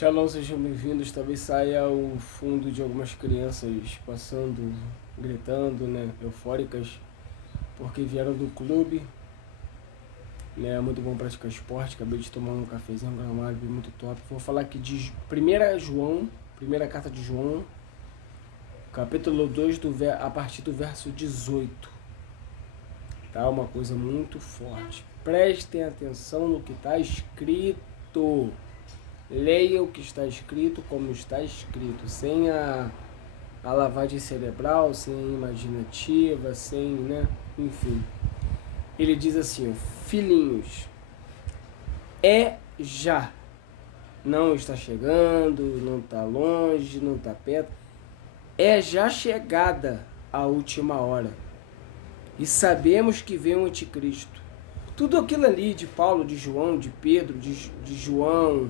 Shalom, sejam bem-vindos. Talvez saia o fundo de algumas crianças passando, gritando, né, eufóricas, porque vieram do clube, né, é muito bom praticar esporte. Acabei de tomar um cafezinho, um gramado muito top. Vou falar aqui de 1 João, primeira carta de João, capítulo 2, a partir do verso 18. Tá? Uma coisa muito forte. Prestem atenção no que está escrito. Leia o que está escrito como está escrito, sem a lavagem cerebral, sem a imaginativa, sem, né? Enfim. Ele diz assim, filhinhos, é já. Não está chegando, não está longe, não está perto. É já chegada a última hora. E sabemos que vem o anticristo. Tudo aquilo ali de Paulo, de João, de Pedro, de João,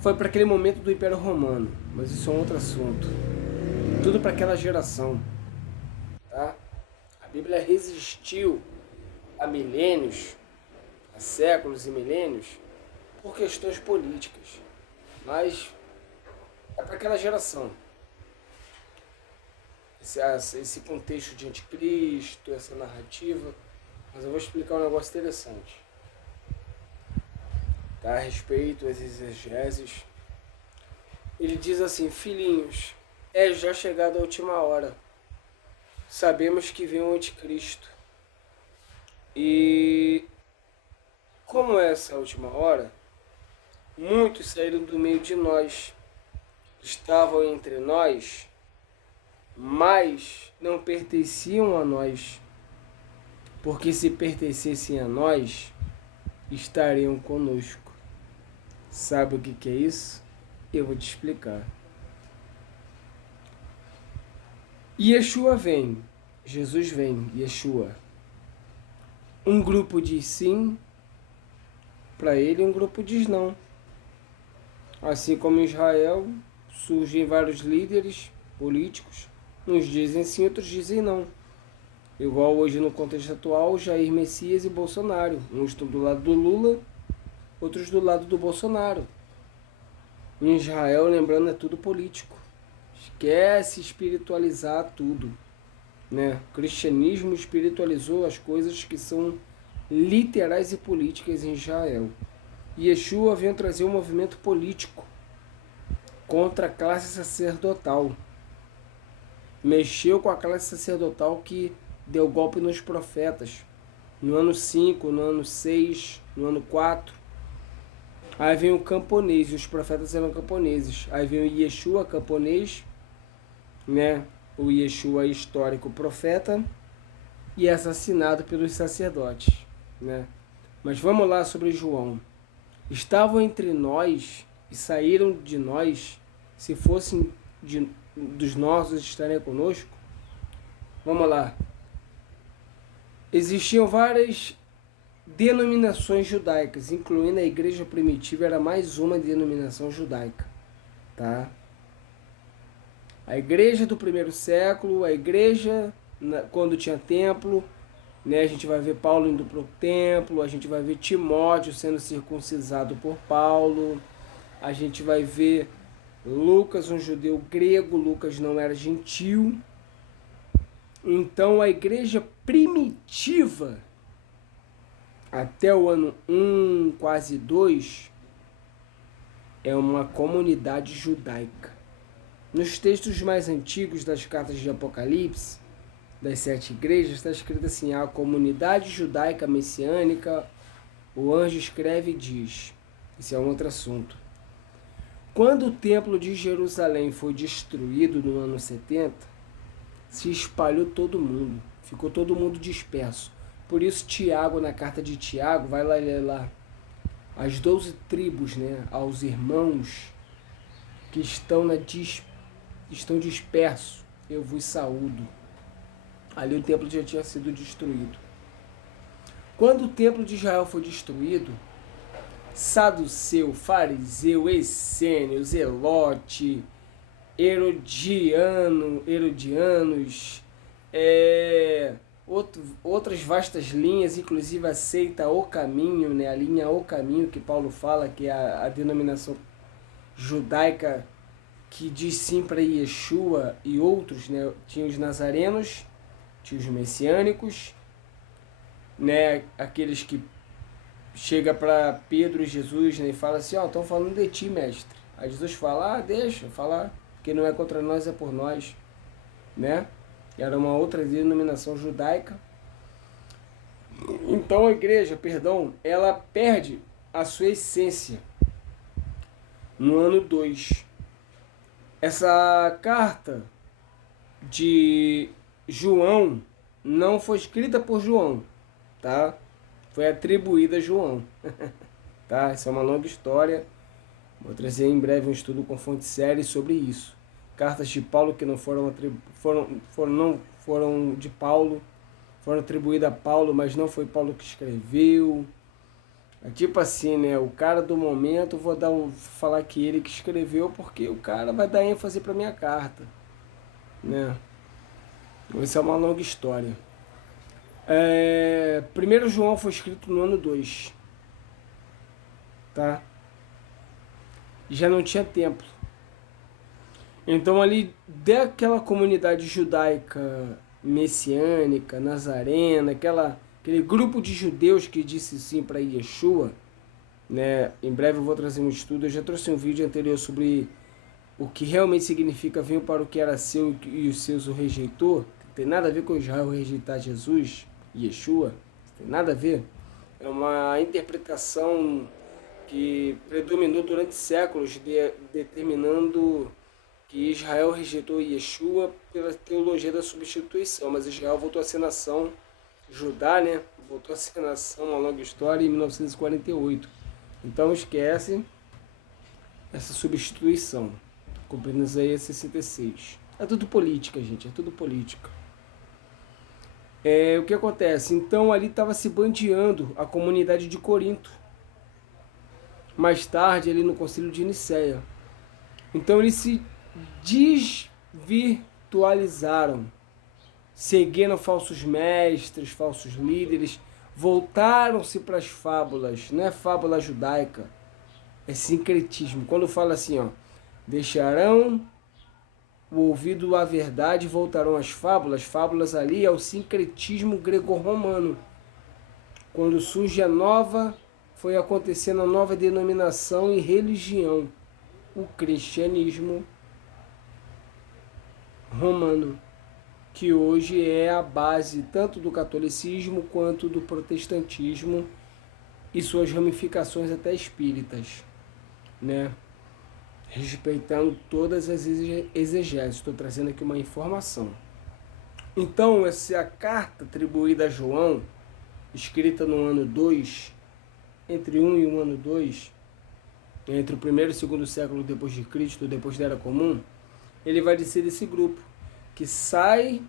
foi para aquele momento do Império Romano, mas isso é um outro assunto. Tudo para aquela geração, tá? A Bíblia resistiu a milênios, a séculos e milênios, por questões políticas, mas é para aquela geração. Esse contexto de anticristo, essa narrativa, mas eu vou explicar um negócio interessante, tá? A respeito às exegeses. Ele diz assim, filhinhos, é já chegada a última hora. Sabemos que vem o anticristo. E como é essa última hora, muitos saíram do meio de nós, estavam entre nós, mas não pertenciam a nós, porque se pertencessem a nós, estariam conosco. Sabe o que é isso? Eu vou te explicar. Yeshua vem, Jesus vem, Yeshua. Um grupo diz sim para ele, um grupo diz não. Assim como em Israel, surgem vários líderes políticos, uns dizem sim, outros dizem não. Igual hoje no contexto atual, Jair Messias e Bolsonaro. Uns estão do lado do Lula, outros do lado do Bolsonaro. Em Israel, lembrando, é tudo político. Esquece espiritualizar tudo, né? O cristianismo espiritualizou as coisas que são literais e políticas em Israel. Yeshua veio trazer um movimento político contra a classe sacerdotal. Mexeu com a classe sacerdotal que deu golpe nos profetas. No ano 5, no ano 6, no ano 4. Aí vem o camponês, e os profetas eram camponeses. Aí vem o Yeshua, camponês, né? O Yeshua histórico profeta, e é assassinado pelos sacerdotes, né? Mas vamos lá sobre João. Estavam entre nós e saíram de nós, se fossem dos nossos, estariam conosco. Vamos lá. Existiam várias denominações judaicas, incluindo a igreja primitiva, era mais uma denominação judaica, tá? A igreja do primeiro século, a igreja quando tinha templo, né? A gente vai ver Paulo indo para o templo, a gente vai ver Timóteo sendo circuncisado por Paulo, a gente vai ver Lucas, um judeu grego, Lucas não era gentil. Então a igreja primitiva, até o ano 1, quase 2, é uma comunidade judaica. Nos textos mais antigos das cartas de Apocalipse, das 7 igrejas, está escrito assim, a comunidade judaica messiânica, o anjo escreve e diz, esse é um outro assunto. Quando o templo de Jerusalém foi destruído no ano 70, se espalhou todo mundo, ficou todo mundo disperso. Por isso Tiago, na carta de Tiago, vai lá ler lá, as 12 tribos, né, aos irmãos que estão dispersos, eu vos saúdo. Ali o templo já tinha sido destruído. Quando o templo de Israel foi destruído, Saduceu, Fariseu, Essênio, Zelote, Herodianos, outras vastas linhas, inclusive aceita o caminho, né? A linha O Caminho que Paulo fala, que é a denominação judaica que diz sim para Yeshua e outros, né? Tinha os nazarenos, tinha os messiânicos, né? Aqueles que chega para Pedro e Jesus, né? E fala assim, estão falando de ti, mestre. Aí Jesus fala, deixa falar, porque não é contra nós, é por nós, né? Era uma outra denominação judaica. Então a igreja, ela perde a sua essência no ano 2. Essa carta de João não foi escrita por João, tá? Foi atribuída a João, tá? Essa é uma longa história. Vou trazer em breve um estudo com fontes sérias sobre isso. Cartas de Paulo que não foram de Paulo, foram atribuídas a Paulo, mas não foi Paulo que escreveu. É tipo assim, né? O cara do momento, falar que ele que escreveu, porque o cara vai dar ênfase para minha carta, né? Isso é uma longa história. 1 João foi escrito no ano 2, tá? Já não tinha templo. Então ali daquela comunidade judaica messiânica, nazarena, aquele grupo de judeus que disse sim para Yeshua, né? Em breve eu vou trazer um estudo. Eu já trouxe um vídeo anterior sobre o que realmente significa venho para o que era seu e os seus o rejeitou. Não tem nada a ver com Israel rejeitar Jesus, Yeshua, não tem nada a ver. É uma interpretação que predominou durante séculos, determinando que Israel rejeitou Yeshua pela teologia da substituição, mas Israel voltou a ser nação, Judá, né? Voltou a ser nação, uma longa história, em 1948. Então esquece essa substituição. Cumprindo Isaías 66. É tudo política, gente, é tudo política. O que acontece? Então ali estava se bandeando a comunidade de Corinto. Mais tarde, ali no concílio de Nicéia. Então eles se desvirtualizaram, seguindo falsos mestres, falsos líderes, voltaram-se para as fábulas. Não é fábula judaica, é sincretismo. Quando fala assim, deixarão o ouvido à verdade e voltarão às fábulas. Fábulas ali é o sincretismo grego-romano. Quando surge foi acontecendo a nova denominação e religião, o cristianismo romano, que hoje é a base tanto do catolicismo quanto do protestantismo e suas ramificações até espíritas, né? Respeitando todas as exegéses. Estou trazendo aqui uma informação. Então, essa é a carta atribuída a João, escrita no ano 2, entre 1 e o ano 2, entre o primeiro e o segundo século depois de Cristo, depois da Era Comum, ele vai dizer desse grupo que sai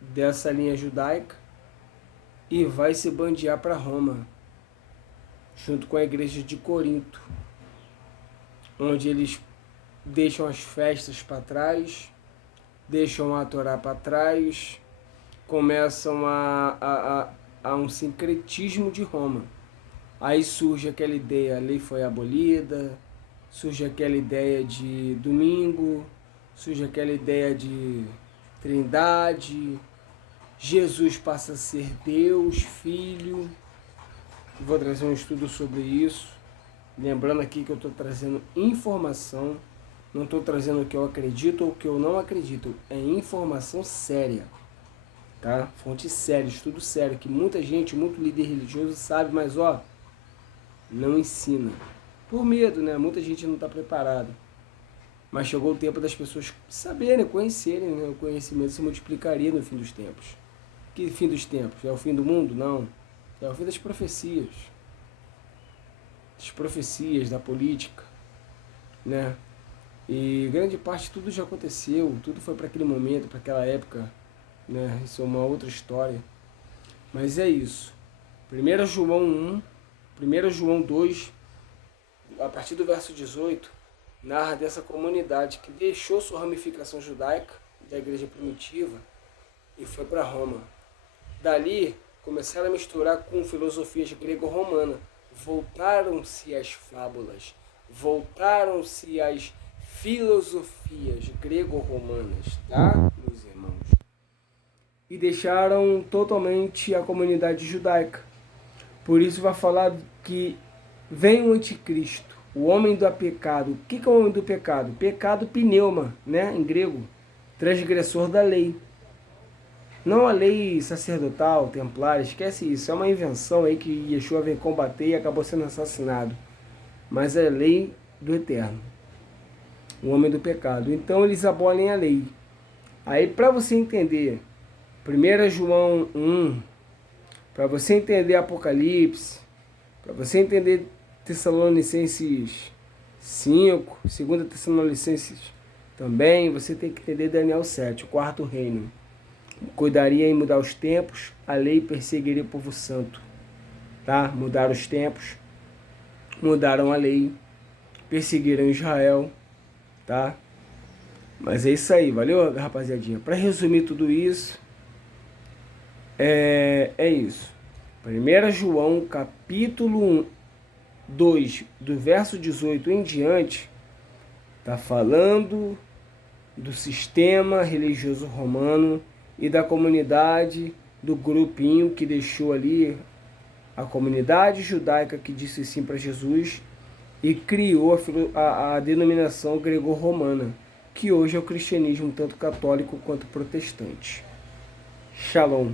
dessa linha judaica e vai se bandear para Roma, junto com a igreja de Corinto, onde eles deixam as festas para trás, deixam a Torá para trás, começam a um sincretismo de Roma. Aí surge aquela ideia, a lei foi abolida, surge aquela ideia de domingo, surge aquela ideia de trindade, Jesus passa a ser Deus, Filho. Vou trazer um estudo sobre isso. Lembrando aqui que eu estou trazendo informação, não estou trazendo o que eu acredito ou o que eu não acredito. É informação séria, tá? Fonte séria, estudo sério, que muita gente, muito líder religioso sabe, mas não ensina. Por medo, né? Muita gente não está preparada. Mas chegou o tempo das pessoas saberem, conhecerem, né? O conhecimento se multiplicaria no fim dos tempos. Que fim dos tempos? É o fim do mundo? Não. É o fim das profecias. Das profecias, da política, né? E grande parte tudo já aconteceu, tudo foi para aquele momento, para aquela época, né? Isso é uma outra história. Mas é isso. 1 João 1, 1 João 2, a partir do verso 18, narra dessa comunidade que deixou sua ramificação judaica, da igreja primitiva, e foi para Roma. Dali, começaram a misturar com filosofias grego-romana. Voltaram-se às fábulas, voltaram-se às filosofias grego-romanas, tá, meus irmãos? E deixaram totalmente a comunidade judaica. Por isso vai falar que vem o anticristo, o homem do pecado. O que é o homem do pecado? Pecado, pneuma, né, em grego, transgressor da lei. Não a lei sacerdotal, templária, esquece isso. É uma invenção aí que Yeshua veio combater e acabou sendo assassinado. Mas é a lei do eterno, o homem do pecado. Então eles abolem a lei. Aí para você entender 1 João 1, para você entender Apocalipse, para você entender Tessalonicenses 5, 2 Tessalonicenses também, você tem que entender Daniel 7, o quarto reino. Cuidaria em mudar os tempos, a lei perseguiria o povo santo. Tá? Mudaram os tempos, mudaram a lei, perseguiram Israel, tá? Mas é isso aí, valeu, rapaziadinha? Para resumir tudo isso, é isso. 1 João, capítulo 2, do verso 18 em diante, tá falando do sistema religioso romano e da comunidade, do grupinho que deixou ali a comunidade judaica que disse sim para Jesus e criou a denominação grego-romana, que hoje é o cristianismo tanto católico quanto protestante. Shalom.